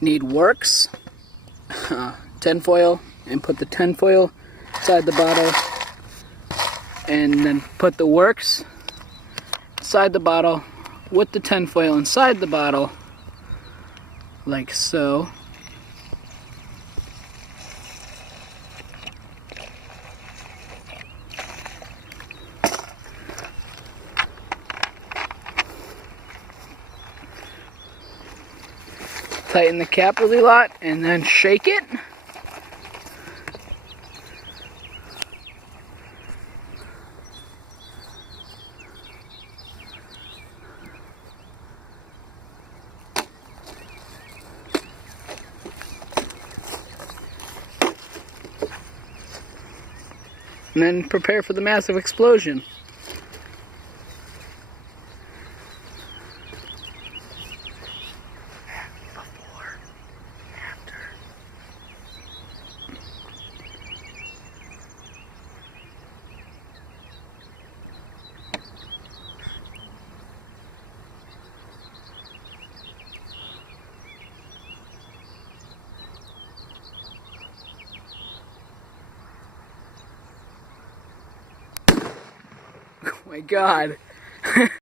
need works, tinfoil, and put the tinfoil inside the bottle, and then put the works inside the bottle with the tinfoil inside the bottle, like so. Tighten the cap really lot and then shake it. And then prepare for the massive explosion. Before, after. Oh my God.